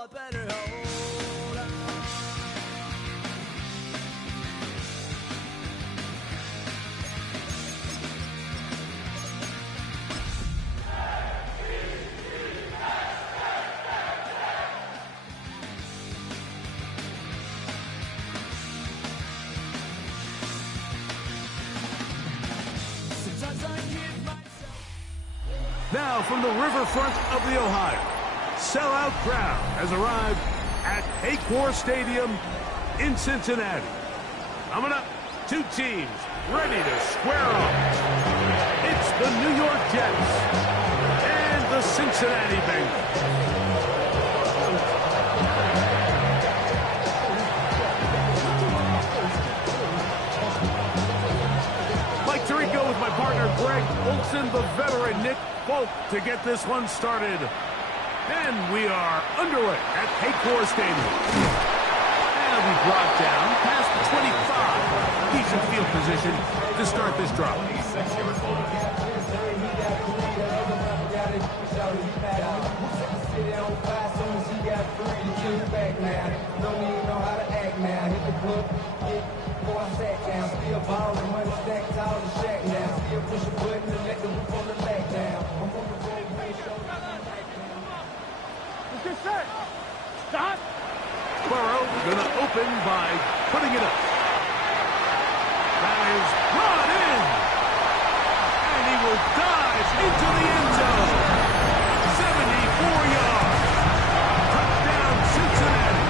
Now from the riverfront of the Ohio, sellout crowd has arrived at Paycor Stadium in Cincinnati. Coming up, two teams ready to square off. It's the New York Jets and the Cincinnati Bengals. Mike Tirico with my partner Greg Olson, the veteran Nick Folk to get this one started. And we are underway at Paycor Stadium. And it'll be brought down past the 25. Decent field position to start this drive. Burrow gonna open by putting it up. That is brought in. And he will dive into the end zone. 74 yards. Touchdown, Cincinnati.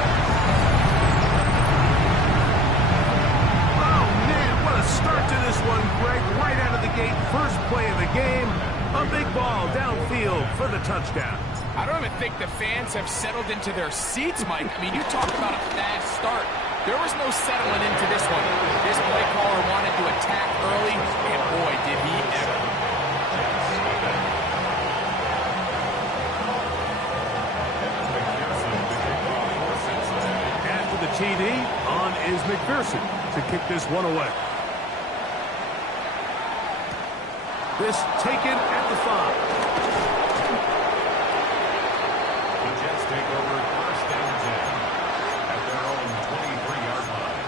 Oh, man, what a start to this one, Greg. Right out of the gate, first play of the game. A big ball downfield for the touchdown. I don't even think the fans have settled into their seats, Mike. I mean, you talk about a fast start. There was no settling into this one. This play caller wanted to attack early, and boy, did he ever. After the TD, on is McPherson to kick this one away. This taken at the 5. Take over first and 10 at their own 23-yard line.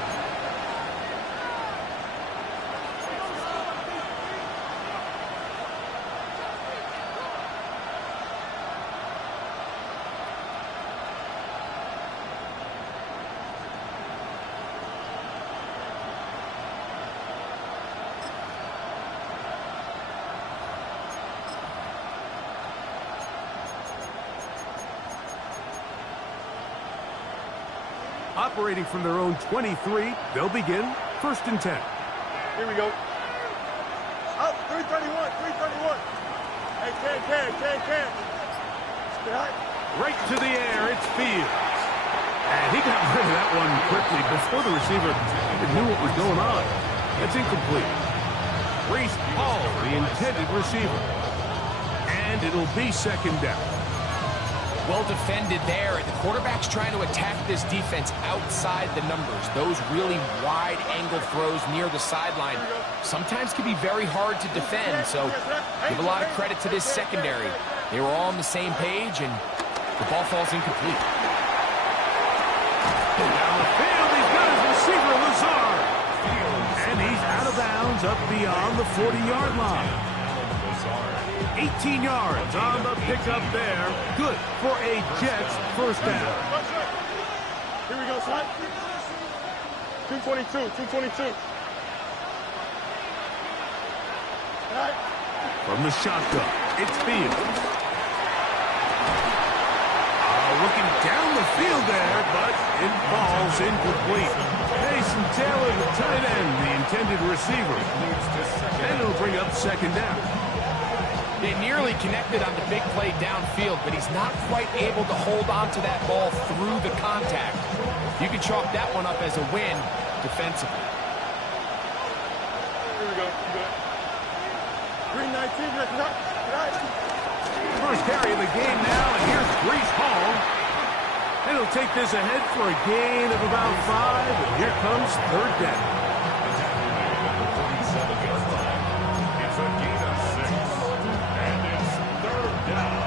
Operating from their own 23, they'll begin first and 10. Here we go. Up, 331, 331. Hey, can. Right to the air, it's Fields. And he got rid of that one quickly before the receiver knew what was going on. That's incomplete. Breece Hall, the intended receiver. And it'll be second down. Well defended there, and the quarterback's trying to attack this defense outside the numbers. Those really wide angle throws near the sideline sometimes can be very hard to defend, so give a lot of credit to this secondary. They were all on the same page, and the ball falls incomplete. Down the field, he's got his receiver, Lazard. And he's out of bounds up beyond the 40-yard line. 18 yards on the pickup there. Good for a Jets first down. Here we go, son. 222. All right. From the shotgun, it's Fields. Looking down the field there, but it falls incomplete. Mason Taylor, the tight end, the intended receiver. And it'll bring up second down. They nearly connected on the big play downfield, but he's not quite able to hold on to that ball through the contact. You can chalk that one up as a win defensively. Here we go. 319, right. First carry of the game now, and here's Breece Hall. And he'll take this ahead for a gain of about 5, and here comes third down. It's a gain of 6, and it's third down.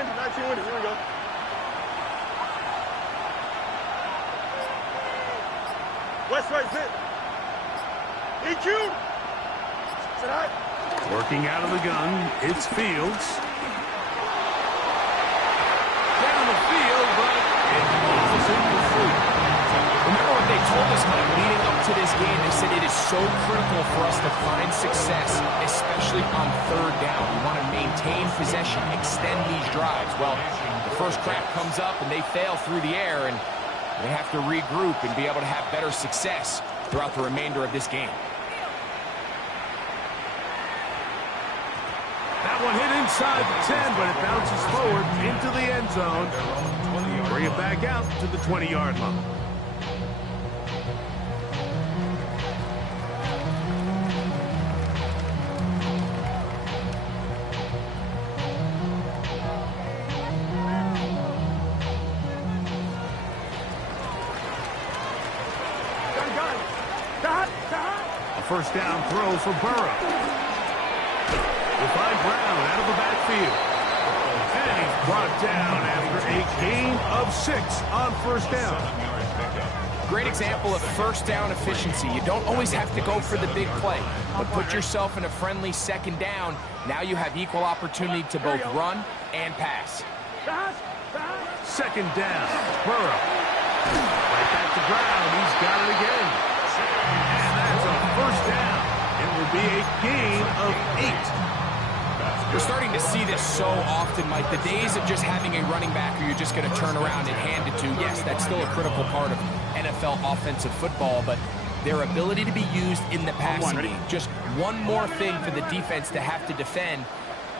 windy, 19 windy. Here we go. West right zit. EQ. Sit high. Working out of the gun, it's Fields. Down the field, but it falls incomplete. Remember what they told us, Mike, leading up to this game. They said it is so critical for us to find success, especially on third down. We want to maintain possession, extend these drives. Well, the first crack comes up and they fail through the air, and they have to regroup and be able to have better success throughout the remainder of this game. That one hit inside the 10, but it bounces forward into the end zone. Bring it back out to the 20-yard line. A first down throw for Burrow. We'll find Brown out of the backfield. And he's brought down after a gain of 6 on first down. Great example of first down efficiency. You don't always have to go for the big play, but put yourself in a friendly second down. Now you have equal opportunity to both run and pass. Second down, Burrow. Right back to Brown. He's got it again. And that's a first down. It will be a gain of 8. We're starting to see this so often, Mike. The days of just having a running back who you're just going to turn around and hand it to, yes, that's still a critical part of NFL offensive football, but their ability to be used in the passing game. Just one more thing for the defense to have to defend.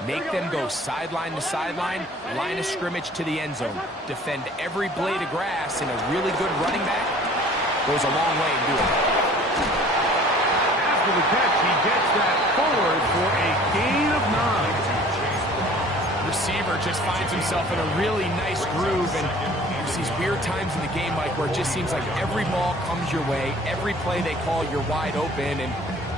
Make them go sideline to sideline, line of scrimmage to the end zone. Defend every blade of grass, and a really good running back goes a long way in doing it. After the catch, he gets that forward for a gain of 9. Receiver just finds himself in a really nice groove, and there's these weird times in the game, Mike, where it just seems like every ball comes your way, every play they call, you're wide open, and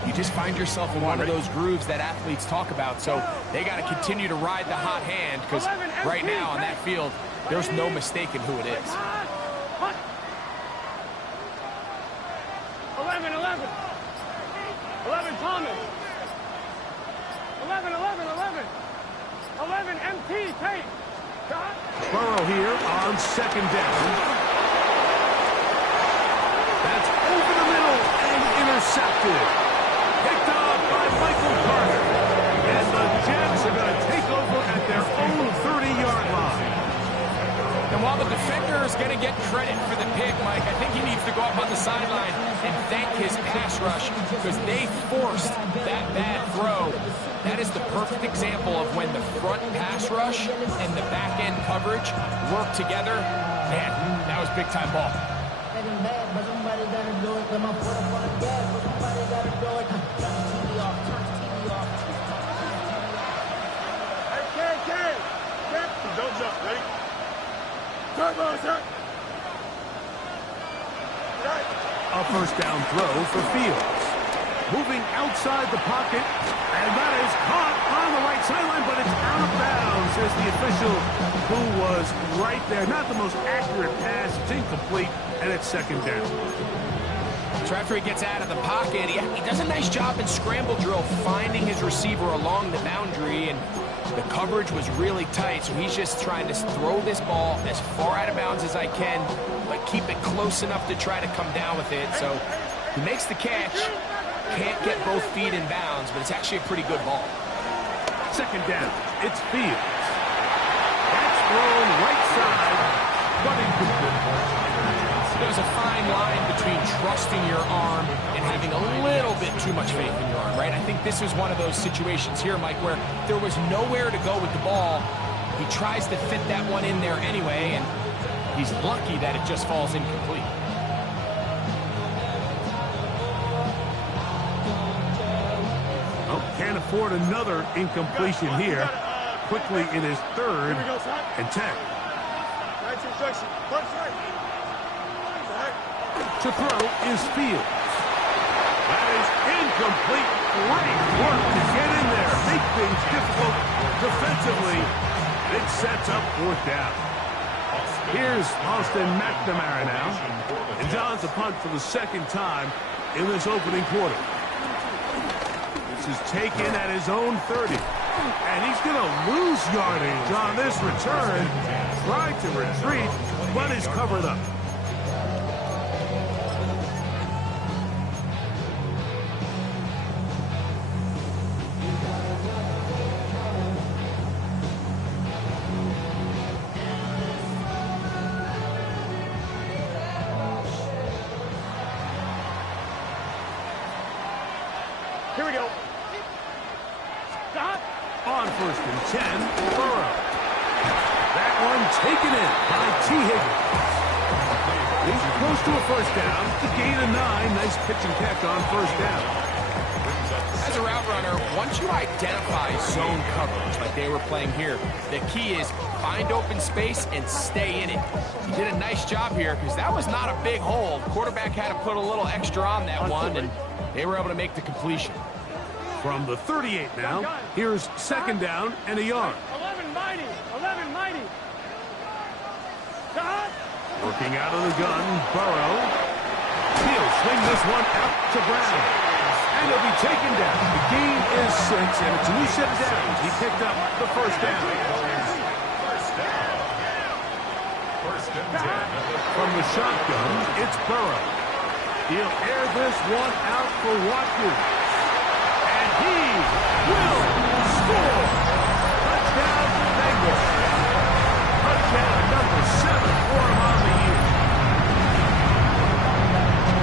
you just find yourself in one of those grooves that athletes talk about. So they got to continue to ride the hot hand, because right now on that field, there's no mistaking who it is. 11, 11. 11 Thomas. 11, 11, 11. 11 MT, take. Burrow here on second down. That's over the middle and intercepted. Picked up by Michael Carter. And the Jets are going to take over at their own 30-yard line. And while the defender is going to get credit for the pick, Mike, I think he needs to go up on the sideline and thank his pass rush, because they forced that bad throw. That is the perfect example of when the front pass rush and the back end coverage work together. Man, that was big time ball. Hey, don't jump, ready? Turbo, sir. Right. A first down throw for Fields. Moving outside the pocket, and that is caught on the right sideline, but it's out of bounds, says the official who was right there. Not the most accurate pass, it's incomplete, and it's second down. So after he gets out of the pocket, he does a nice job in scramble drill finding his receiver along the boundary, and the coverage was really tight, so he's just trying to throw this ball as far out of bounds as I can, but keep it close enough to try to come down with it. So he makes the catch. Can't get both feet in bounds, but it's actually a pretty good ball. Second down, it's Fields. That's thrown right side, but incomplete. There's a fine line between trusting your arm and having a little bit too much faith in your arm, right? I think this is one of those situations here, Mike, where there was nowhere to go with the ball. He tries to fit that one in there anyway, and he's lucky that it just falls incomplete. Can't afford another incompletion here. Quickly in his third and 10. Right instruction. Punch right. To throw is Fields. That is incomplete. Great work to get in there. Make things difficult defensively. It sets up fourth down. Here's Austin McNamara now. And John's to punt for the second time in this opening quarter. This is taken at his own 30. And he's going to lose yardage on this return. Tried to retreat, but is covered up. Here we go. Stop. On 1st and 10, Burrow. That one taken in by T. Higgins. He's close to a first down. The gain of 9. Nice pitch and catch on first down. As a route runner, once you identify zone coverage like they were playing here, the key is find open space and stay in it. He did a nice job here because that was not a big hole. Quarterback had to put a little extra on that one, and they were able to make the completion. From the 38 now, here's second down and a yard. 11 mighty. 11 mighty. Stop. Working out of the gun, Burrow. He'll swing this one out to Brown. And he'll be taken down. The gain is 6, and it's a new set of downs. He picked up the first down. First and 10. From the shotgun, it's Burrow. He'll air this one out for Watkins. And he will score. Touchdown, Bengals. Touchdown number 7 for him on the year.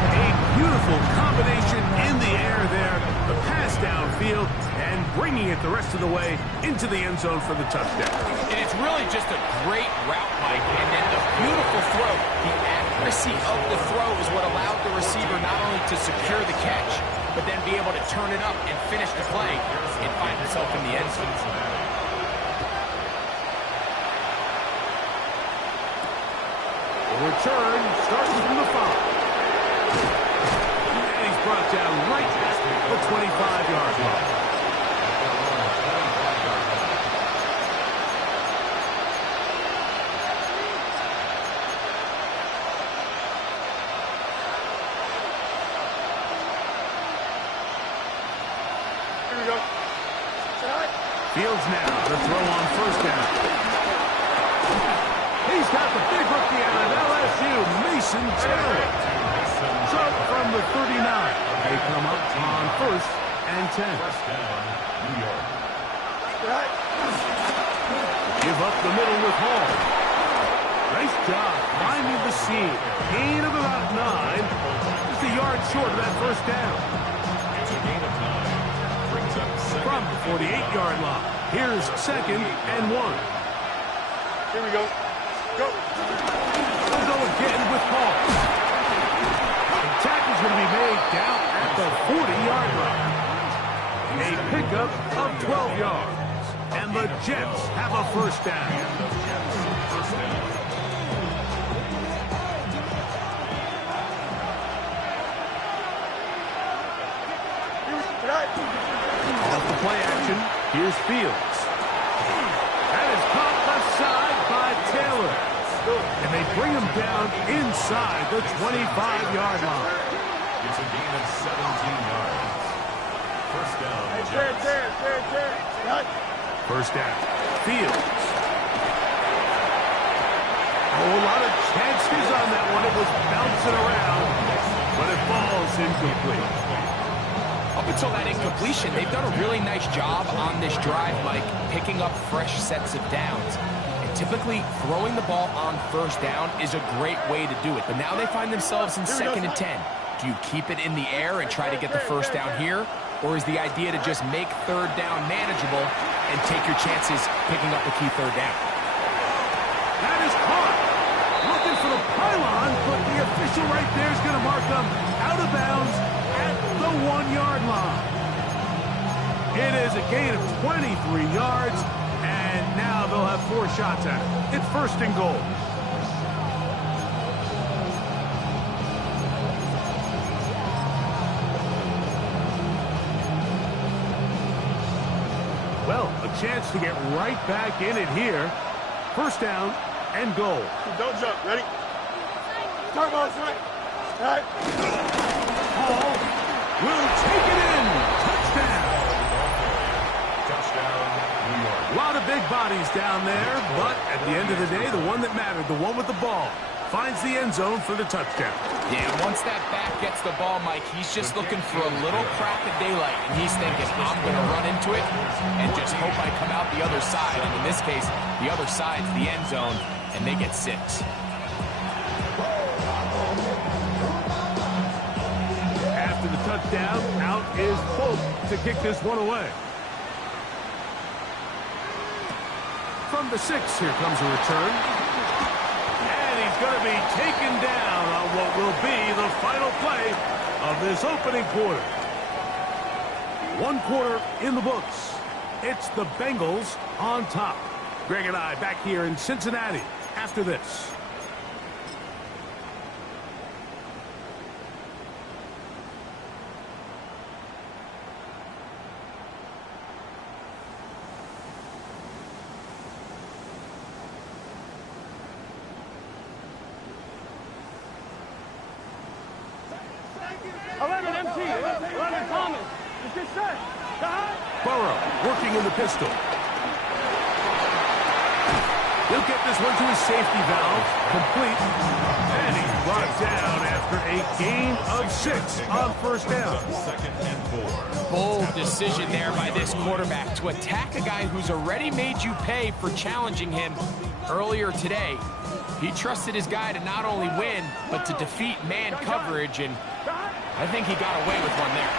A beautiful combination in the air there. The pass downfield and bringing it the rest of the way into the end zone for the touchdown. And it's really just a great route, Mike, and then the beautiful throw. The accuracy of the throw is what allowed the receiver not only to secure the catch, but then be able to turn it up and finish the play and find himself in the end zone. The return starts from the 5. And he's brought down right at the 25-yard line. Fields now to throw on first down. He's got the big rookie out of LSU, Mason Taylor. So from the 39, they come up on 1st and 10. First down, New York. Give up the middle with Hall. Nice job finding the seam. Gain of about 9. Just a yard short of that first down. It's a gain of 9. Brings up second. From the 48-yard line, here's second and 1. Here we go. Go. They'll go again with Hall. The tackle's going to be made down at the 40-yard line. A pickup of 12 yards. And the Jets have a first down. First down. Off the play action, here's Fields. That is caught left side by Taylor. And they bring him down inside the 25-yard line. It's a gain of 17 yards. First down, Jets. First down, Fields. Oh, a lot of chances on that one. It was bouncing around, but it falls incomplete. Up until that incompletion, they've done a really nice job on this drive, Mike, picking up fresh sets of downs. And typically, throwing the ball on first down is a great way to do it. But now they find themselves in 2nd and 10. Do you keep it in the air and try to get the first down here? Or is the idea to just make third down manageable and take your chances picking up the key third down? That is caught. Looking for the pylon, but the official right there is going to mark them out of bounds at the 1-yard line. It is a gain of 23 yards, and now they'll have 4 shots at it. It's 1st and goal. Well, a chance to get right back in it here. First down and goal. Don't jump. Ready? Start ball straight. All right. Hall will take it in. Touchdown. Touchdown, New York. A lot of big bodies down there, but at the end of the day, the one that mattered, the one with the ball, finds the end zone for the touchdown. Yeah, once that back gets the ball, Mike, he's just looking for a little crack of daylight, and he's thinking, I'm going to run into it and just hope I come out the other side. And in this case, the other side's the end zone, and they get 6. After the touchdown, out is Pope to kick this one away. From the 6, here comes a return. And he's going to be taken down on what will be the final play of this opening quarter. 1 quarter in the books. It's the Bengals on top. Greg and I back here in Cincinnati after this. Thomas. It's just set. Burrow working in the pistol. He'll get this one to his safety valve. Complete. And he's brought down after a gain of 6 on first down. Second and 4. Bold decision there by this quarterback to attack a guy who's already made you pay for challenging him earlier today. He trusted his guy to not only win, but to defeat man coverage, and I think he got away with one there.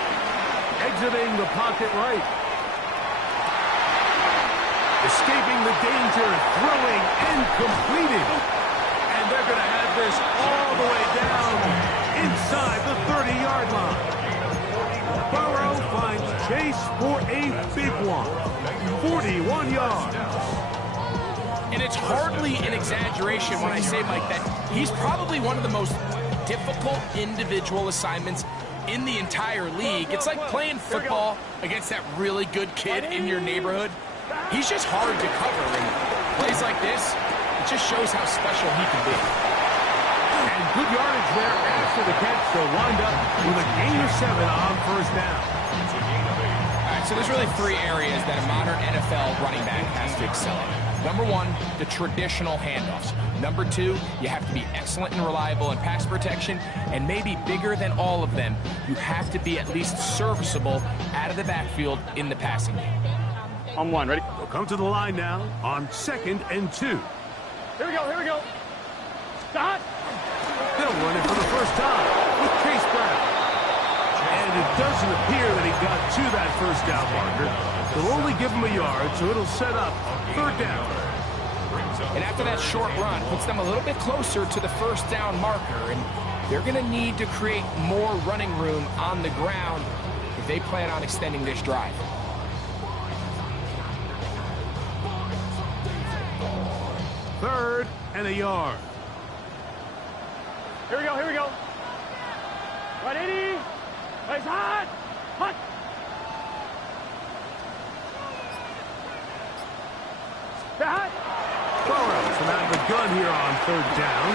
Exiting the pocket right. Escaping the danger, throwing and completing. And they're going to have this all the way down inside the 30-yard line. Burrow finds Chase for a big one. 41 yards. And it's hardly an exaggeration when I say, Mike, that he's probably one of the most difficult individual assignments in the entire league. It's like playing football against that really good kid in your neighborhood. He's just hard to cover, and plays like this, it just shows how special he can be. And good yardage there after the catch. They'll wind up with a gain of 7 on first down. All right, so there's really 3 areas that a modern NFL running back has to excel in. Number 1, the traditional handoffs. Number 2, you have to be excellent and reliable in pass protection. And maybe bigger than all of them, you have to be at least serviceable out of the backfield in the passing game. On 1, ready? They'll come to the line now on 2nd and 2. Here we go, here we go. Stop. They'll run it for the first time with Chase Brown. And it doesn't appear that he got to that first down marker. They'll only give him a yard, so it'll set up 3rd down. And after that short run, puts them a little bit closer to the first down marker. And they're going to need to create more running room on the ground if they plan on extending this drive. Third and a yard. Here we go, here we go. 180. Place hot. Hot. Hot. Burrow from out of the gun here on 3rd down.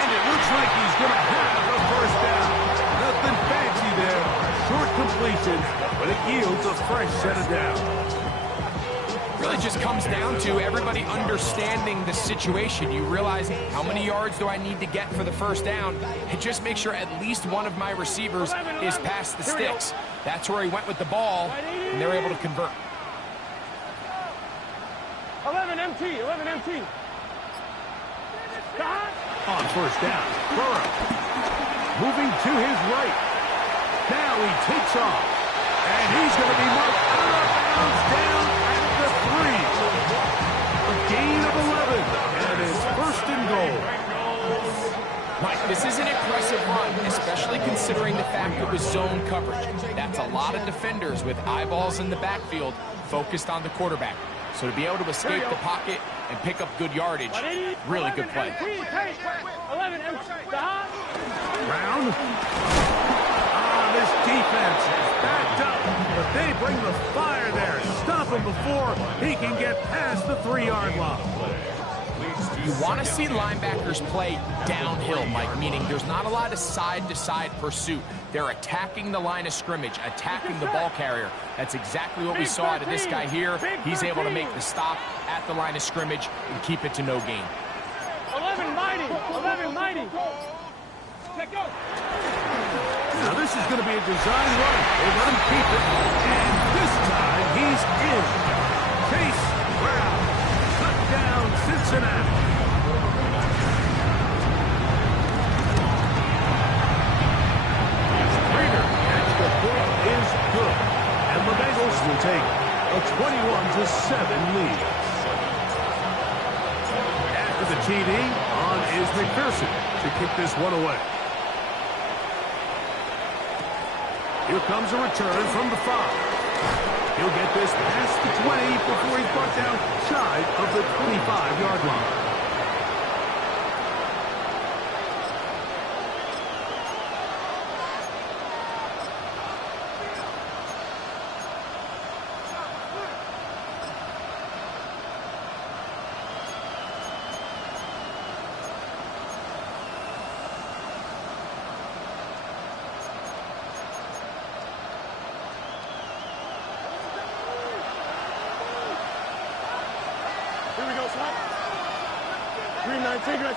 And it looks like he's going to have a first down. Nothing fancy there. Short completion, but it yields a fresh set of downs. Really just comes down to everybody understanding the situation. You realize, how many yards do I need to get for the first down? And just make sure at least one of my receivers is past the sticks. That's where he went with the ball, and they're able to convert. 11 MT, 11 MT. Stop. On first down, Burrow moving to his right. Now he takes off, and he's going to be marked out of bounds down at the 3. A gain of 11, and it's 1st and goal. Mike, this is an impressive run, especially considering the fact it was zone coverage. That's a lot of defenders with eyeballs in the backfield focused on the quarterback. So to be able to escape the pocket and pick up good yardage, really good play. 11 MT. Brown. This defense backed up, but they bring the fire there. Stop him before he can get past the 3-yard line. You want to see linebackers play downhill, Mike, meaning there's not a lot of side-to-side pursuit. They're attacking the line of scrimmage, attacking the ball carrier. That's exactly what we saw out of this guy here. He's able to make the stop at the line of scrimmage and keep it to no gain. 11 mighty. 11 mighty. Now this is going to be a design run. They let him keep it, and this time he's in. Chase Brown, touchdown Cincinnati. Streeter, extra point is good, and the Bengals will take a 21-7 lead. After the TD, on is McPherson to kick this one away. Here comes a return from the 5. He'll get this past the 20 before he's brought down shy of the 25-yard line.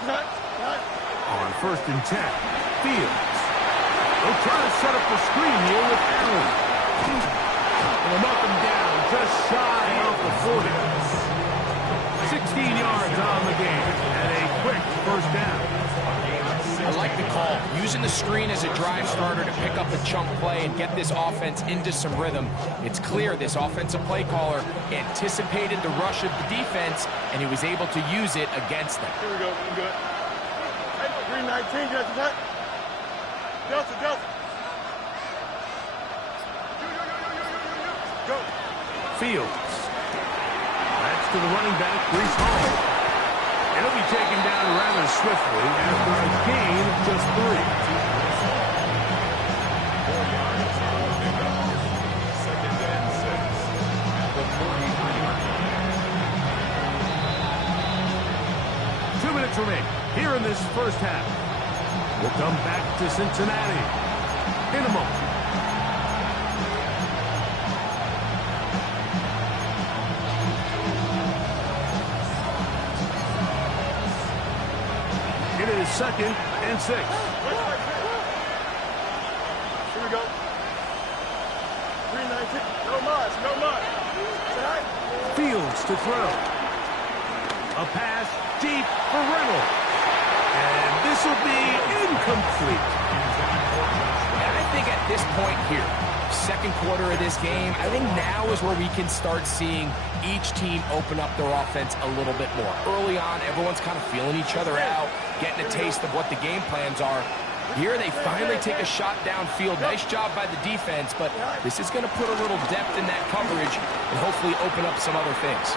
On 1st and 10, Fields. They'll try to set up the screen here with Allen. They'll knock him down just shy of the 40. 16 yards on the game and a quick first down. I like the call. Using the screen as a drive starter to pick up a chunk play and get this offense into some rhythm. It's clear this offensive play caller anticipated the rush of the defense, and he was able to use it against them. Here we go. We good. Hey, 319, get to that. Delta. Go. Fields. That's to the running back, Breece Hall. And he'll be taken down rather swiftly after a gain of just 3. 2 minutes remain here in this first half. We'll come back to Cincinnati in a moment. It is 2nd and 6. Here we go. 319. No mud. Fields to throw. A pass deep for Reynolds. And this will be incomplete. And I think at this point here, second quarter of this game, I think now is where we can start seeing each team open up their offense a little bit more. Early on, everyone's kind of feeling each other out, getting a taste of what the game plans are. Here they finally take a shot downfield. Nice job by the defense, but this is going to put a little depth in that coverage and hopefully open up some other things.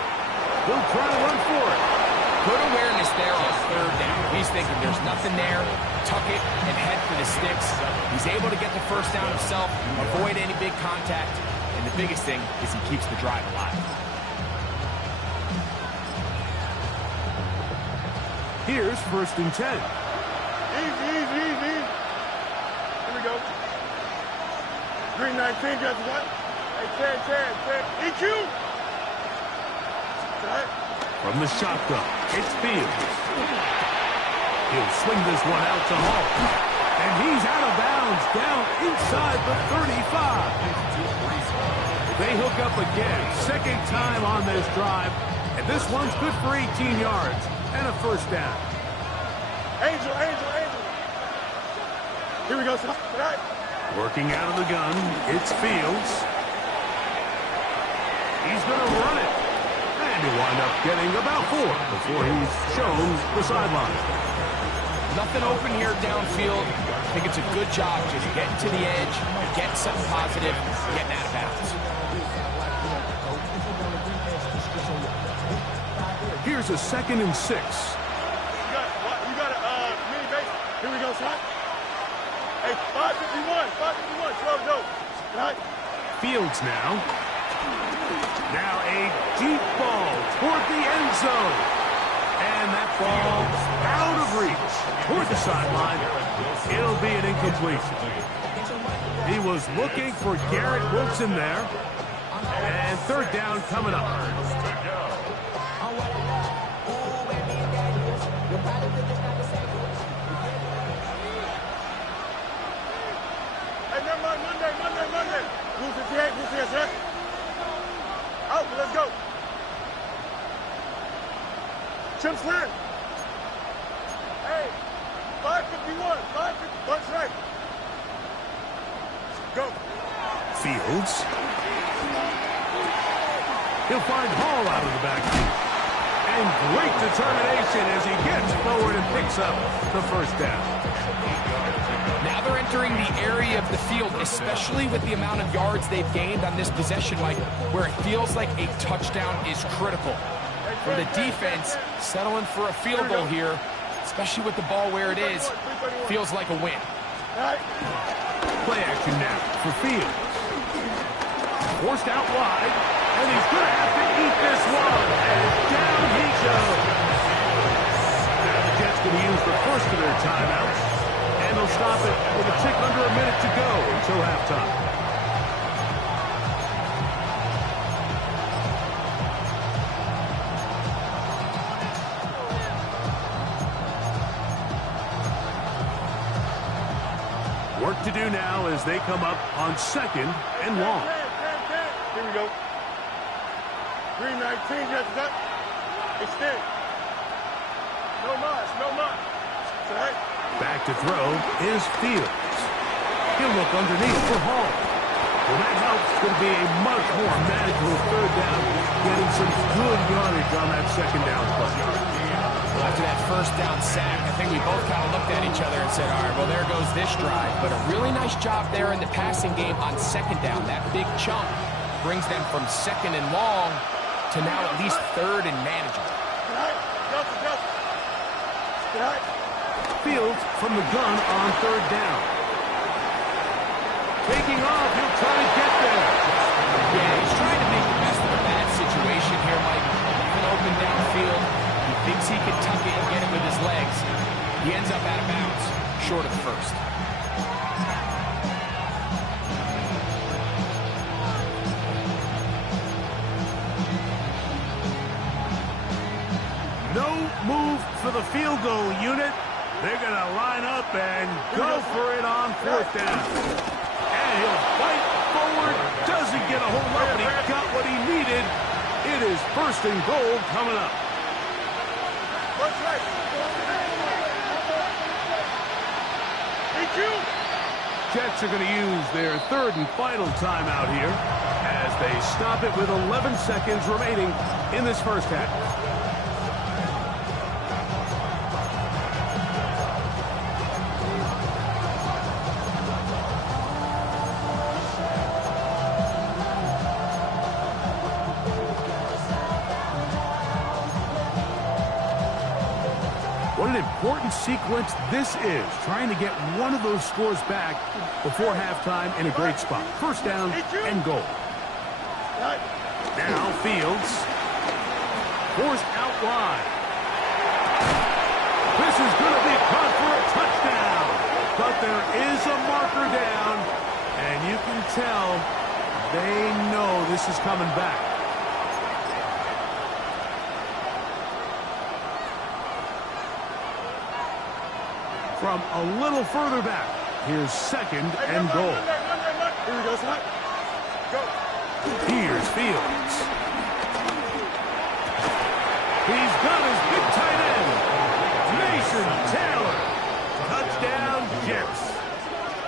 He'll try to run for it. Good awareness there on 3rd down. He's thinking there's nothing there, tuck it, and head for the sticks. He's able to get the first down himself, avoid any big contact, and the biggest thing is he keeps the drive alive. Here's 1st and 10. Easy. Here we go. 319, just what? Hey, 10. EQ. From the shotgun, it's Fields. He'll swing this one out to Hall. And he's out of bounds, down inside the 35. They hook up again, 2nd time on this drive. And this one's good for 18 yards and a first down. Angel. Here we go. Working out of the gun, it's Fields. He's going to run it. And he'll wind up getting about 4 before he's shown the sideline. Nothing open here downfield. I think it's a good job just getting to the edge, getting something positive, getting out of bounds. Here's a 2nd and 6. You got a mini base. Here we go, son. Hey, 551, 12 dope. Right? Fields now. Now a deep ball toward the end zone. And that ball out of reach toward the sideline. It'll be an incompletion. He was looking for Garrett Wilson there. And third down coming up. Hey, never mind. Monday. Who's the set? Out, let's go. Chip slant. Hey, 551, 550, bunch right. Go. Fields. He'll find Hall out of the backfield. And great determination as he gets forward and picks up the first down. Now they're entering the area of the field, especially with the amount of yards they've gained on this possession, Mike, where it feels like a touchdown is critical. For the defense, settling for a field goal here, especially with the ball where it is, feels like a win. Play action now for Fields. Forced out wide, and he's going to have to eat this one, and down he goes. Now the Jets going to use the first of their timeouts, and they'll stop it with a tick under a minute to go until halftime. Work to do now as they come up on second and long. Here we go. 319, just that. Extend. No mas. Right. Back to throw is Fields. He'll look underneath for Hall. Well, that helps. It's going to be a much more manageable third down, getting some good yardage on that second down play. After that first down sack, I think we both kind of looked at each other and said, all right, well, there goes this drive. But a really nice job there in the passing game on second down. That big chunk brings them from second and long to now at least third and manageable. Fields from the gun on third down. Taking off, he'll try to get there. Yeah, he's trying to make the best of a bad situation here, Mike. Even open downfield. He thinks he can tuck it and get it with his legs. He ends up out of bounds, short of the first. No move for the field goal unit. They're going to line up and go for it on fourth down. And he'll fight forward. Doesn't get a whole lot, but he got what he needed. It is first and goal coming up. Jets are going to use their third and final timeout here as they stop it with 11 seconds remaining in this first half. What an important sequence this is, trying to get one of those scores back before halftime in a great spot. First down and goal. Now Fields. Forced out wide. This is going to be caught for a touchdown. But there is a marker down, and you can tell they know this is coming back. From a little further back, here's second and goal. Here we go, son. Go. Here's Fields. He's got his big tight end, Mason Taylor. Touchdown, Jets.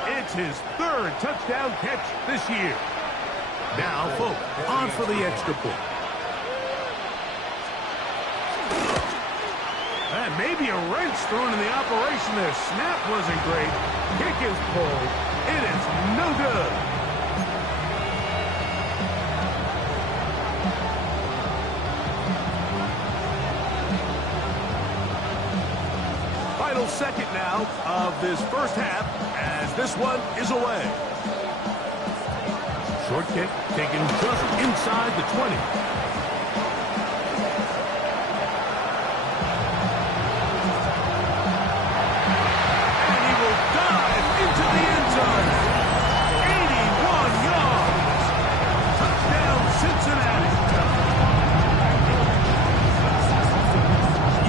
It's his third touchdown catch this year. Now, Folk on for the extra point. And maybe a wrench thrown in the operation there. Snap wasn't great. Kick is pulled. It is no good. Final second now of this first half as this one is away. Short kick taken just inside the 20. And he will dive into the end zone. 81 yards. Touchdown, Cincinnati.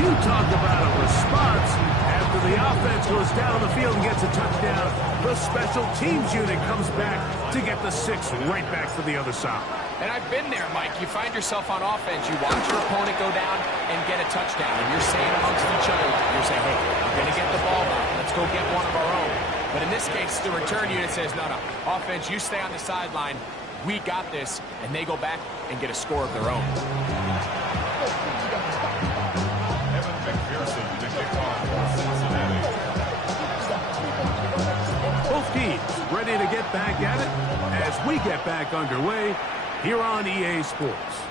You talk about a response. After the offense goes down the field and gets a touchdown, the special teams unit comes back to get the 6 right back for the other side. And I've been there, Mike. You find yourself on offense, you watch your opponent go down and get a touchdown, and you're saying amongst each other, you're saying, hey, we're going to get the ball back. Let's go get one of our own. But in this case, the return unit says, no, offense, you stay on the sideline. We got this. And they go back and get a score of their own. Evan McPherson to kick off for Cincinnati. Both teams ready to get back at it as we get back underway here on EA Sports.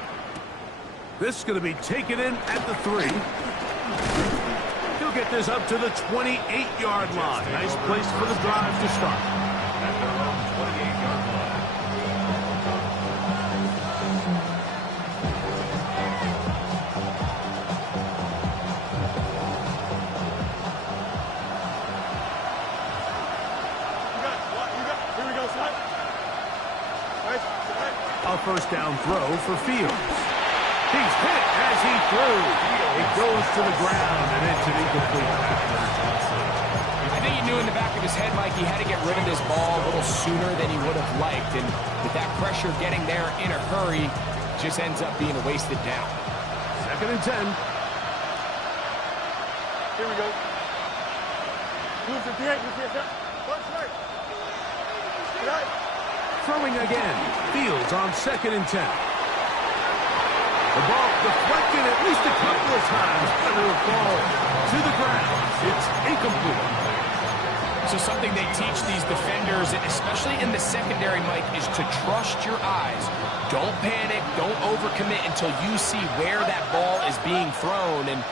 This is going to be taken in at the 3. He'll get this up to the 28-yard line. Nice place for the drive to start. At their own 28-yard line. A first down throw for Fields. He's hit as he threw. It goes to the ground, and it's an incomplete pass. I think he knew in the back of his head, Mike, he had to get rid of this ball a little sooner than he would have liked. And with that pressure getting there in a hurry, it just ends up being a wasted down. 2nd and 10. Here we go. Move to 58. Throwing again. Fields on 2nd and 10. The ball deflected at least a couple of times, but it'll fall to the ground. It's incomplete. So something they teach these defenders, especially in the secondary, Mike, is to trust your eyes. Don't panic. Don't overcommit until you see where that ball is being thrown. And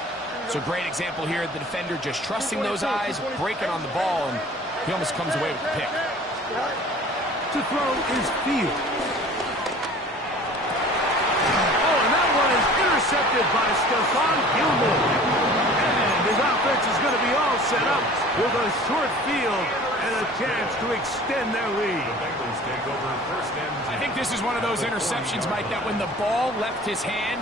it's a great example here. The defender just trusting those eyes, breaking on the ball, and he almost comes away with the pick. To throw is Fields. Oh, and that one is intercepted by Stephon Gilmore. And his offense is going to be all set up with a short field and a chance to extend their lead. The Bengals take over first and 10. I think this is one of those interceptions, Mike, that when the ball left his hand,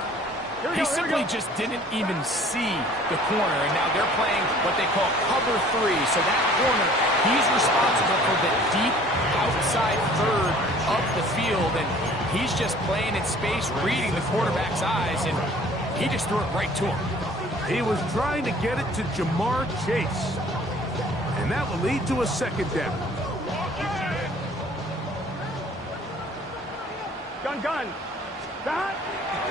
he simply just didn't even see the corner. And now they're playing what they call cover 3. So that corner, he's responsible for the deep outside third of the field. And he's just playing in space, reading the quarterback's eyes, and he just threw it right to him. He was trying to get it to Jamar Chase. And that will lead to a 2nd down. Gun. That.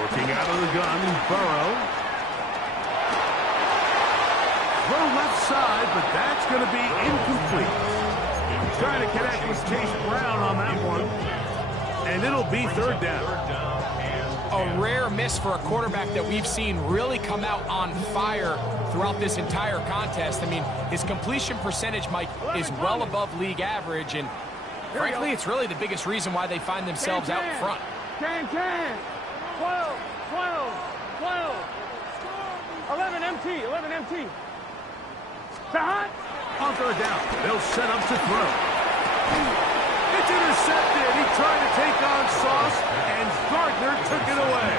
Working out of the gun, Burrow. Throw left side, but that's going to be incomplete. Trying to connect with Chase Brown on that one. And it'll be 3rd down. A rare miss for a quarterback that we've seen really come out on fire throughout this entire contest. I mean, his completion percentage, Mike, is well above league average, and frankly, it's really the biggest reason why they find themselves out front. 10. 12. 11 MT. That. On 3rd down, they'll set up to throw. It's intercepted. He tried to take on Sauce, and Gardner took it away.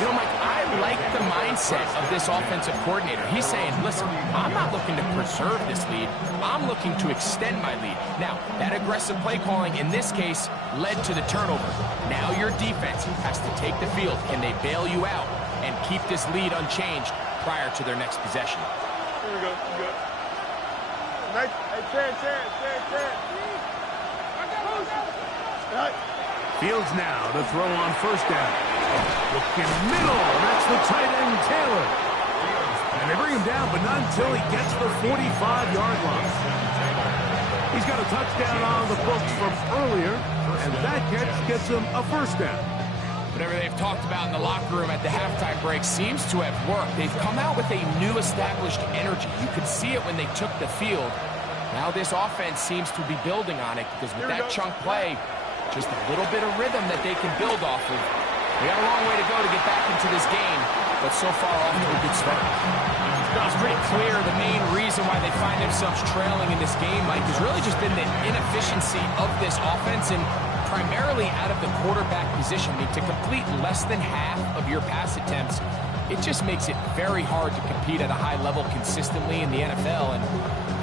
You know, Mike, I like the mindset of this offensive coordinator. He's saying, listen, I'm not looking to preserve this lead. I'm looking to extend my lead. Now, that aggressive play calling in this case led to the turnover. Now your defense has to take the field. Can they bail you out and keep this lead unchanged prior to their next possession? Here we go. Nice. Hey, Fields now to throw on 1st down. Looking middle, that's the tight end, Taylor. And they bring him down, but not until he gets the 45-yard line. He's got a touchdown on the books from earlier, and that catch gets him a 1st down. Whatever they've talked about in the locker room at the halftime break seems to have worked. They've come out with a new established energy. You could see it when they took the field. Now this offense seems to be building on it, because with that chunk play, Just a little bit of rhythm that they can build off of. We got a long way to go to get back into this game, but so far off to a good start. It's pretty clear the main reason why they find themselves trailing in this game, Mike, has really just been the inefficiency of this offense and primarily out of the quarterback position. I mean, to complete less than half of your pass attempts, it just makes it very hard to compete at a high level consistently in the NFL, and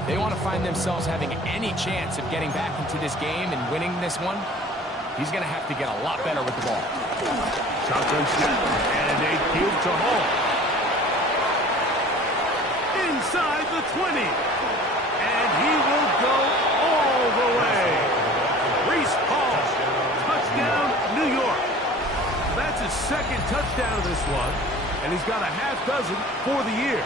they want to find themselves having any chance of getting back into this game and winning this one. He's going to have to get a lot better with the ball. Shotgun snap, and a field to Hall. Inside the 20. And he will go all the way. Breece Hall, touchdown, New York. That's his second touchdown of this one, and he's got a half dozen for the year.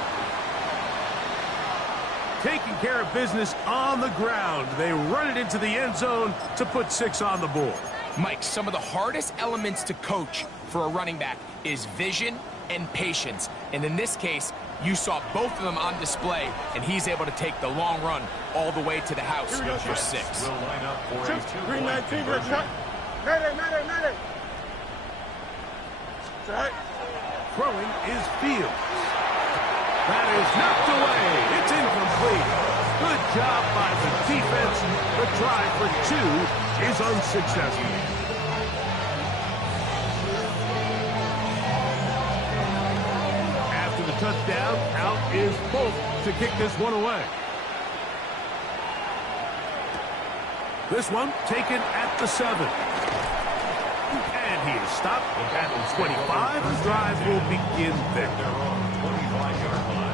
Taking care of business on the ground. They run it into the end zone to put 6 on the board. Mike, some of the hardest elements to coach for a running back is vision and patience. And in this case, you saw both of them on display, and he's able to take the long run all the way to the house for 6. Will line up for a 319, conversion. Medic. Throwing is Fields. That is knocked away. It's incomplete. Good job by the defense. The try for 2 is unsuccessful. After the touchdown, out is Folk to kick this one away. This one taken at the 7. And he is stopped at the 25. The drive will begin there. Their own 25-yard line.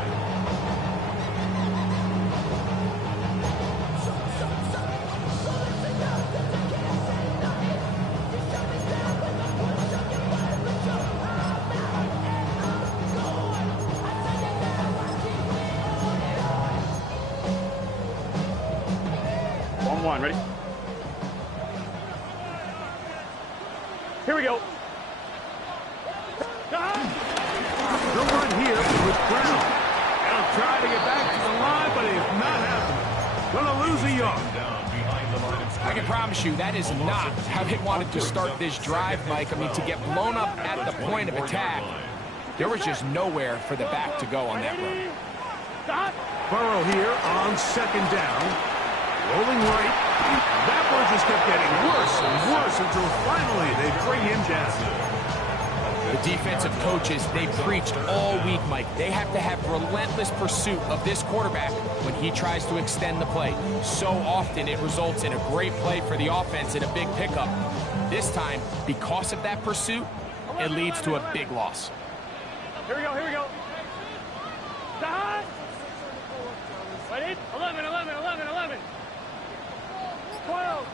One, ready? Here we go. The run here with Brown. They'll try to get back to the line, but it's not happening. Gonna lose a yard. Down behind the line of I scrimmage. can promise you that is not how they wanted to start this drive, Mike. I mean, to get blown up at the point of attack, there was just nowhere for the back to go on that run. Stop. Burrow here on second down. Rolling right. That one just kept getting worse and worse until finally they bring him down. The defensive coaches, they preached all week, Mike. They have to have relentless pursuit of this quarterback when he tries to extend the play. So often it results in a great play for the offense and a big pickup. This time, because of that pursuit, it leads to a big loss. Here we go. Stop. Ready? 11. 12.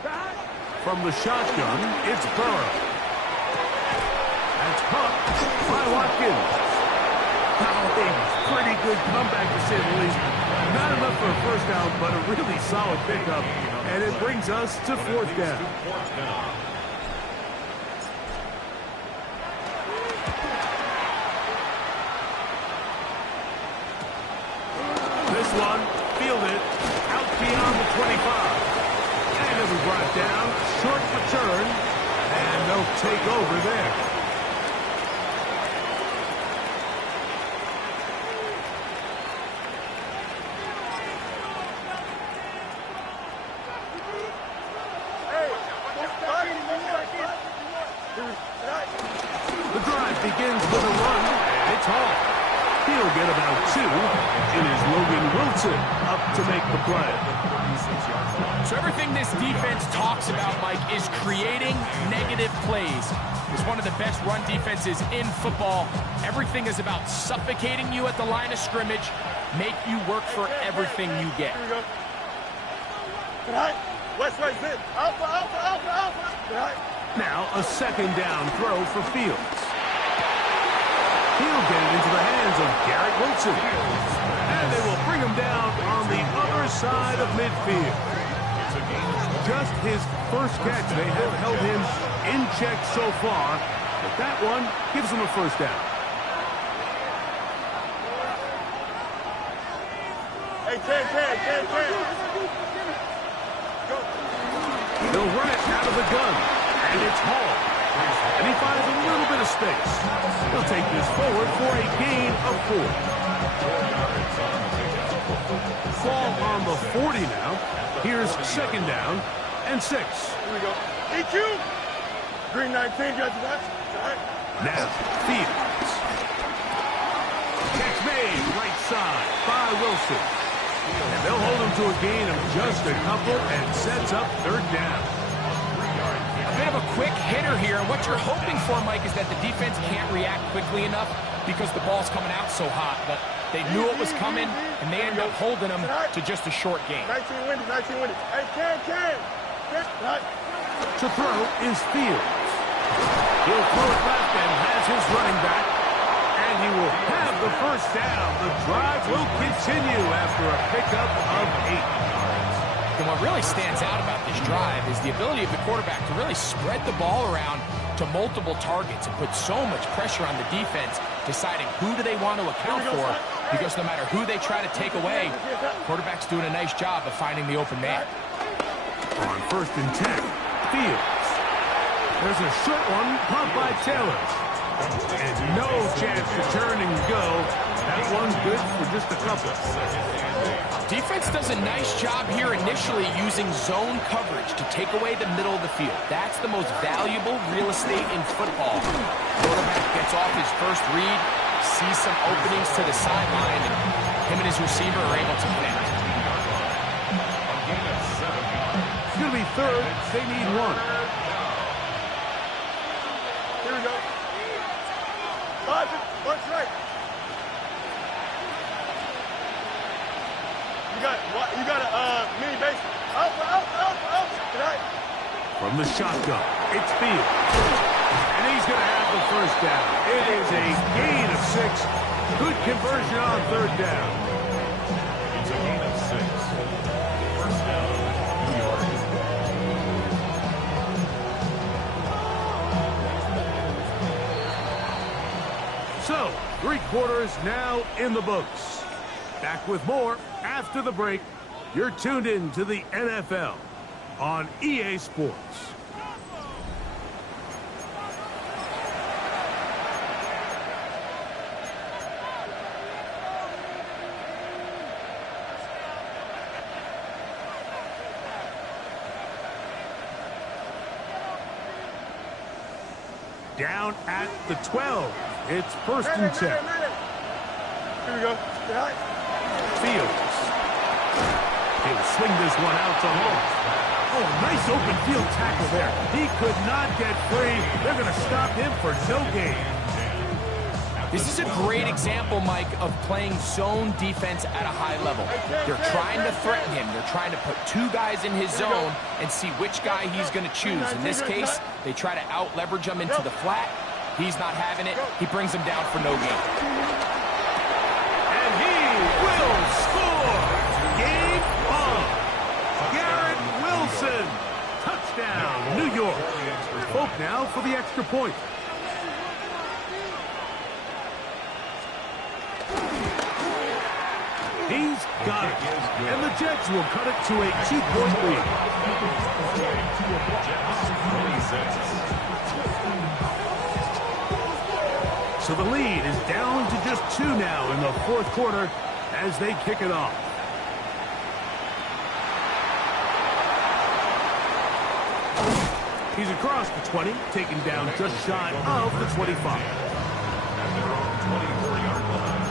Stop. From the shotgun, it's Burrow. That's pumped by Watkins. A pretty good comeback, to say the least. Not enough for a first down, but a really solid pickup. And it brings us to 4th down. This one, fielded out beyond the 25. And it'll be brought down, short return, and they'll take over there. The drive begins with a run, and it's Hall. He'll get about 2. It is Logan Wilson up to make the play. So everything this defense talks about, Mike, is creating negative plays. It's one of the best run defenses in football. Everything is about suffocating you at the line of scrimmage, make you work for everything you get. Here we go. West right zip. Alpha. Now a second down throw for Fields. He'll get it into the hands of Garrett Wilson. And they will bring him down on the other side of midfield. Just his first catch. They have held him in check so far, but that one gives them a first down. Hey, 10. He'll run it out of the gun, and it's Hall. And he finds a little bit of space. He'll take this forward for a gain of 4. Ball on the 40 now. Here's second down and 6. Here we go. EQ. Green 19, judge that. Now, Fields. Catch made, right side by Wilson. And they'll hold him to a gain of just a couple and sets up third down. A bit of a quick hitter here. And what you're hoping for, Mike, is that the defense can't react quickly enough because the ball's coming out so hot. But they knew it was coming, and they end up holding them to just a short gain. 19 windy, 19 windy. Hey, Ken. To throw is Fields. He'll throw it left and has his running back. And he will have the first down. The drive will continue after a pickup of 8. And what really stands out about this drive is the ability of the quarterback to really spread the ball around to multiple targets and put so much pressure on the defense, deciding who do they want to account for, because no matter who they try to take away, the quarterback's doing a nice job of finding the open man. On 1st and 10, Fields. There's a short one, pumped by Taylor. And no chance to turn and go. That one's good for just a couple. Defense does a nice job here initially using zone coverage to take away the middle of the field. That's the most valuable real estate in football. Quarterback gets off his first read, sees some openings to the sideline, and him and his receiver are able to connect. It's going to be third. They need 1. Here we go. 5, what's right? You got a mini base. Out. Tonight. From the shotgun, it's Fields. And he's going to have the first down. It is a gain of 6. Good conversion on third down. It's a gain of 6. First down, New York. So, 3 quarters now in the books. Back with more after the break. You're tuned in to the NFL on EA Sports. Down at the 12. It's 1st and 10. Here we go. Fields. He'll swing this one out to Hall. Oh, nice open field tackle there. He could not get free. They're going to stop him for no gain. This is a great example, Mike, of playing zone defense at a high level. They're trying to threaten him. They're trying to put 2 guys in his zone and see which guy he's going to choose. In this case, they try to out-leverage him into the flat. He's not having it. He brings him down for no gain. And he will score. Game on. Garrett Wilson. Touchdown, New York. Folk now for the extra point. He's got it. And the Jets will cut it to a 2-point lead. So the lead is down to just 2 now in the 4th quarter as they kick it off. He's across the 20, taken down just shy of the 25. At their own 24-yard line.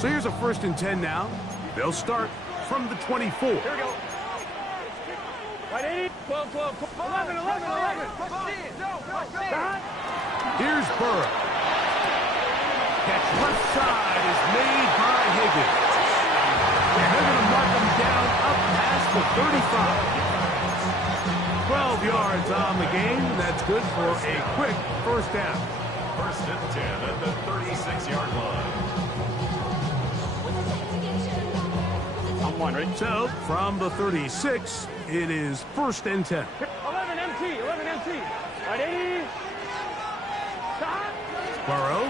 So here's a 1st and 10 now. They'll start from the 24. Here we go. Right, 80, 12, 11. Here's Burrow. Catch left side is made by Higgins. And they're going to mark him down up past the 35. 12 yards on the game. That's good for a quick first down. 1st and 10 at the 36-yard line. 1, ready? So, from the 36, it is 1st and 10. 11 MT, 11 MT. Right, 80. Stop. Burrow.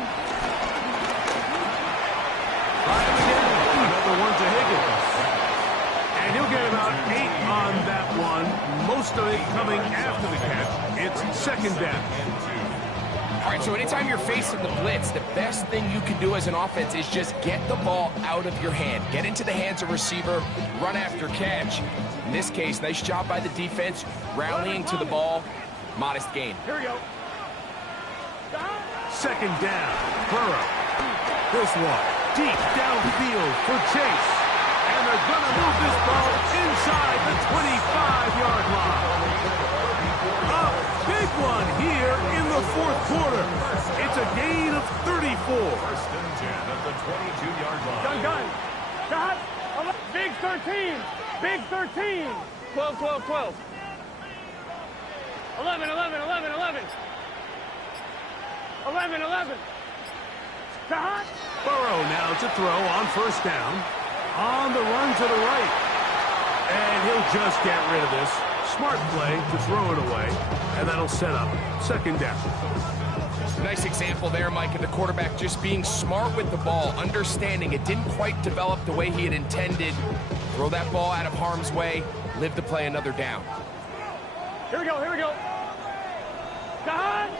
Try him again. Another one to Higgins. And he'll get about 8 on that one. Most of it coming after the catch. It's 2nd down. All right, so anytime you're facing the blitz, the best thing you can do as an offense is just get the ball out of your hand. Get into the hands of receiver, run after catch. In this case, nice job by the defense, rallying to the ball. Modest gain. Here we go. Stop. 2nd down. Burrow. This one. Deep downfield for Chase. And they're going to move this ball inside the 25-yard line. A big one here in the 4th quarter. It's a gain of 34. 1st and 10 at the 22-yard line. Gun. Stop. Big 13. Big 13. 12, 12, 12. 11, 11, 11, 11. 11, 11. Stop. Burrow now to throw on 1st down. On the run to the right. And he'll just get rid of this. Smart play to throw it away. And that'll set up 2nd down. Nice example there, Mike, of the quarterback just being smart with the ball, understanding it didn't quite develop the way he had intended. Throw that ball out of harm's way, live to play another down. Here we go, here we go. Stop.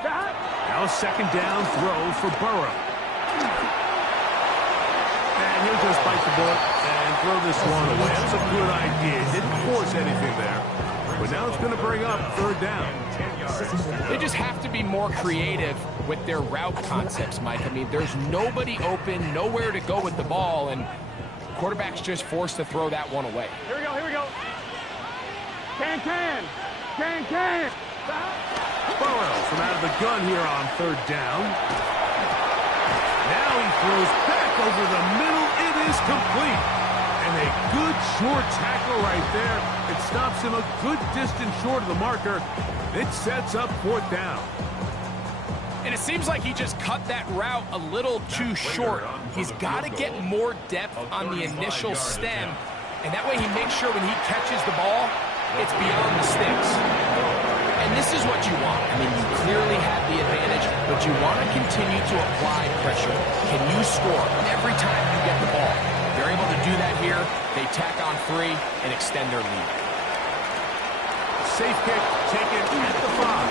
Stop. Now 2nd down throw for Burrow. And he'll just bite the bullet and throw this one away. That's a good idea. Didn't force anything there. But now it's going to bring up 3rd down. They just have to be more creative with their route concepts, Mike. I mean, there's nobody open, nowhere to go with the ball, and quarterback's just forced to throw that one away. Here we go, here we go. Can. Stop. Burrow from out of the gun here on 3rd down. Now he throws back over the middle. It is complete. And a good short tackle right there. It stops him a good distance short of the marker. It sets up 4th down. And it seems like he just cut that route a little too short. He's got to get more depth on the initial stem, and that way he makes sure when he catches the ball, it's beyond the sticks. And this is what you want. I mean, you clearly have the advantage, but you want to continue to apply pressure. Can you score every time you get the ball? They're able to do that here. They tack on 3 and extend their lead. Safe kick taken at the 5.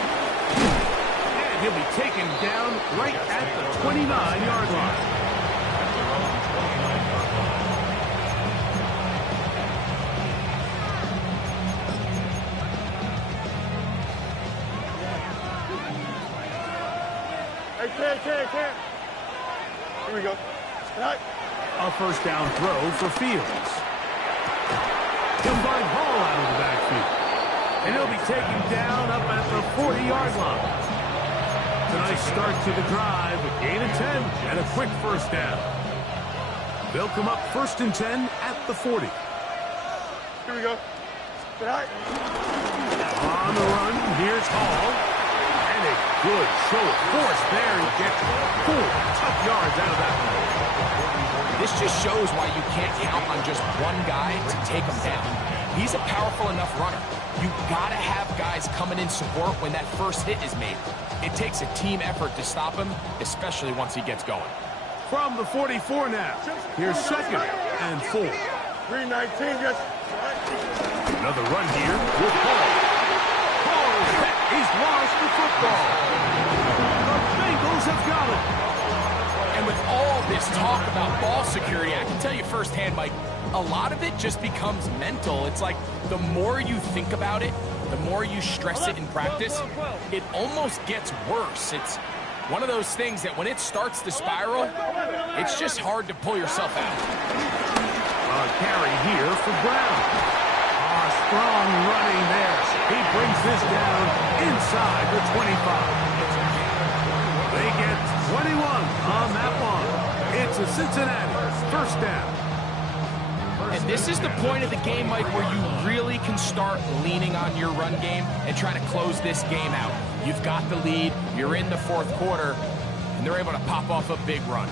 And he'll be taken down right at the 29-yard line. Hey, Cam. Here we go. Right. A 1st down throw for Fields. He'll find Hall out of the backfield. And he'll be taken down up at the 40-yard line. It's a nice start to the drive. A gain of 10 and a quick 1st down. They'll come up 1st and 10 at the 40. Here we go. Right. On the run, here's Hall. And a good show of force there. He gets 4 tough yards out of that one. This just shows why you can't count on just one guy to take him down. He's a powerful enough runner. You've got to have guys coming in support when that first hit is made. It takes a team effort to stop him, especially once he gets going. From the 44 now, here's 2nd and 4. 319, yes. Another run here with Hall. Hall is hit. He's lost the football. The Bengals have got it. And with all this talk about ball security, I can tell you firsthand, Mike, a lot of it just becomes mental. It's like the more you think about it, the more you stress it in practice, it almost gets worse. It's one of those things that when it starts to spiral, it's just hard to pull yourself out. A carry here for Brown. Strong running there. He brings this down inside the 25. They get 21 on that one. It's a Cincinnati 1st down. And this is the point of the game, Mike, where you really can start leaning on your run game and try to close this game out. You've got the lead, you're in the 4th quarter, and they're able to pop off a big run.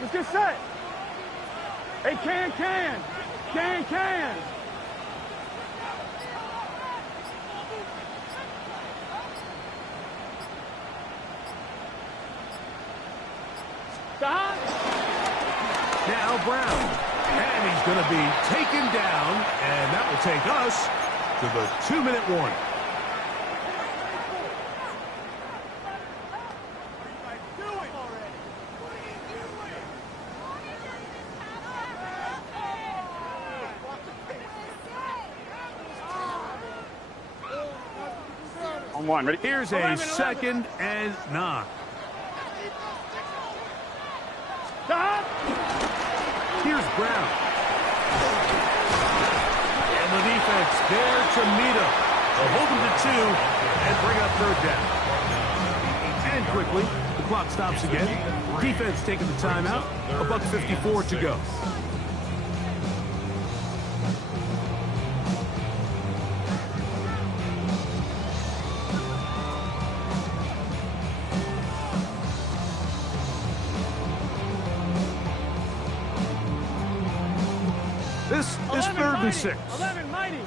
Let's get set. Hey, can. Stop. Now Brown. And he's going to be taken down, and that will take us to the 2-minute warning. On one, ready? Here's a 2nd and 9. Stop. Here's Brown. And the defense there to meet him. They'll hold him to 2 and bring up 3rd down. And quickly, the clock stops again. Defense taking the timeout. $1:54 to go. This is 3rd and 6. 11, mighty.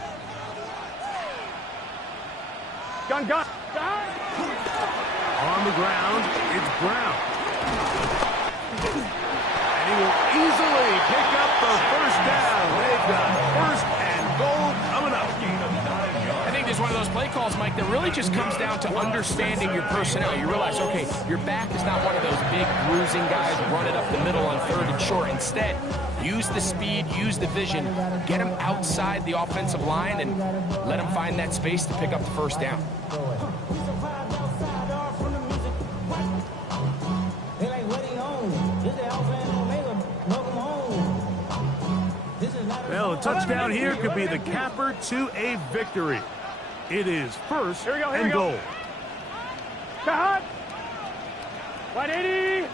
Gun. On the ground, it's Brown. And he will easily pick up the 1st down. They've got 1st and goal coming up. I think there's one of those play calls, Mike, that really just comes down to understanding your personnel. You realize, okay, your back is not one of those big bruising guys running up the middle on 3rd and short. Instead, use the speed, use the vision, get him outside the offensive line, and let him find that space to pick up the 1st down. Well, a touchdown here could be the capper to a victory. It is 1st and goal. Cut. 180.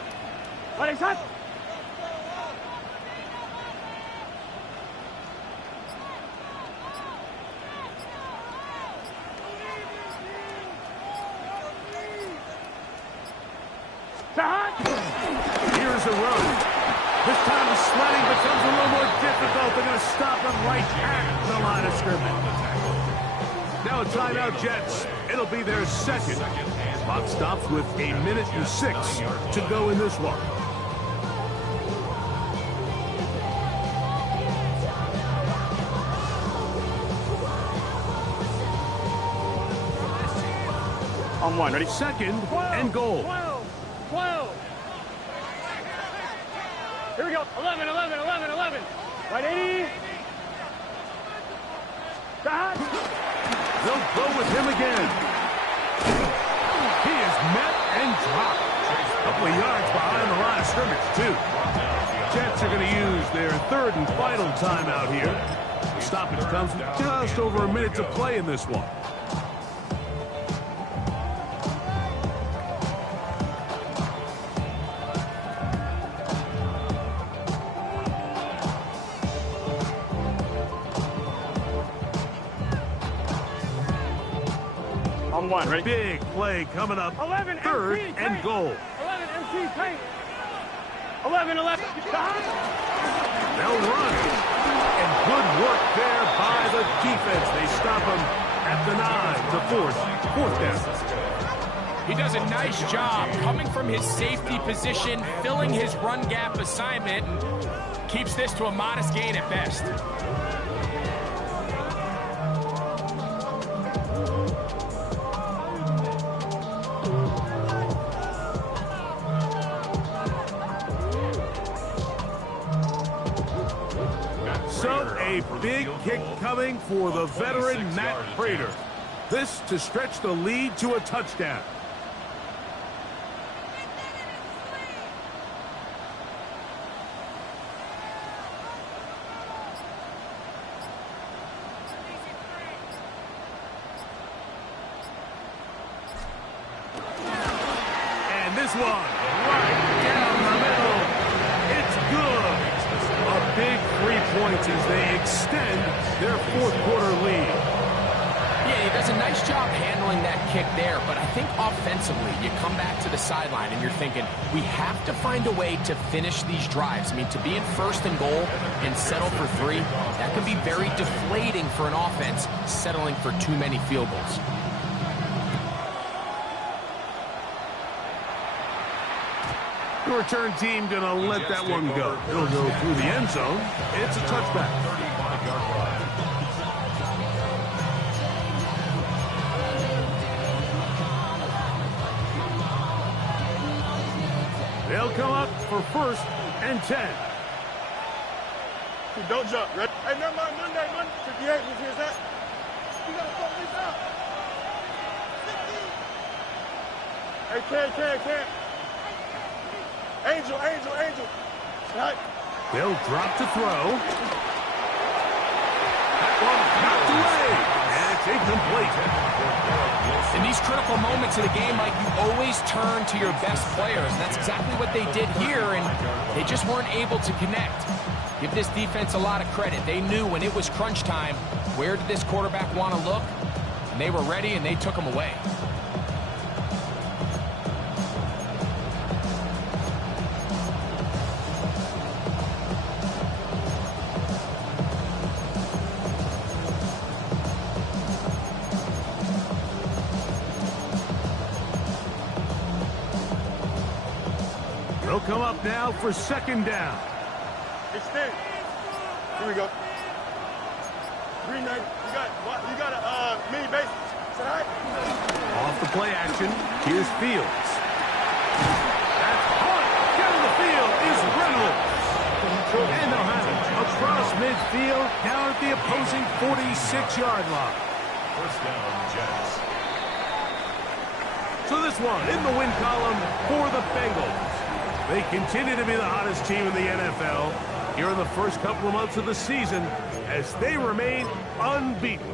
180. Here's a run. This time the sledding becomes a little more difficult. They're going to stop him right at the line of scrimmage. Now a timeout, Jets. It'll be their 2nd. Clock stops with 1:06 to go in this one. On one, ready? 2nd and goal. 12. Here we go. 11. 180. Stop. They'll go with him again. He is met and dropped. A couple of yards behind the line of scrimmage, too. Jets are going to use their 3rd and final timeout here. The stoppage comes with just over a minute to play in this one. On one, ready? Big play coming up. 11, 3rd MC, and goal. 11, MC, tank. 11. They'll run. And good work there by the defense. They stop him at the 9 to 4th down. He does a nice job coming from his safety position, filling his run gap assignment, and keeps this to a modest gain at best. So a big kick coming for the veteran Matt Prater. This to stretch the lead to a touchdown. And this one right down the middle. It's good. A big 3 points as they extend their 4th quarter lead. Yeah, he does a nice job handling that kick there, but I think offensively, you come back to the sideline and you're thinking, we have to find a way to finish these drives. I mean, to be in first and goal and settle for 3, that can be very deflating for an offense, settling for too many field goals. The return team going to let that one go. It'll go through the end zone. It's a touchback. 35-yard line. They'll come up for 1st and 10. Dude, don't jump. Ready? Hey, never mind. Monday. 58. Here's that. You got to fuck this out. Hey, Cam. Angel. Right. They'll drop to throw. That one knocked away. And it's incomplete. In these critical moments of the game, Mike, you always turn to your best players. And that's exactly what they did here, and they just weren't able to connect. Give this defense a lot of credit. They knew when it was crunch time, where did this quarterback want to look? And they were ready, and they took him away. They'll come up now for 2nd down. Extend. Here we go. 390. You got a mini base. Is that right? Off the play action, here's Fields. That's hard. Down the field is Reynolds. And they'll have it across midfield, down at the opposing 46-yard line. 1st down, Jets. So this one in the win column for the Bengals. They continue to be the hottest team in the NFL here in the first couple of months of the season as they remain unbeaten.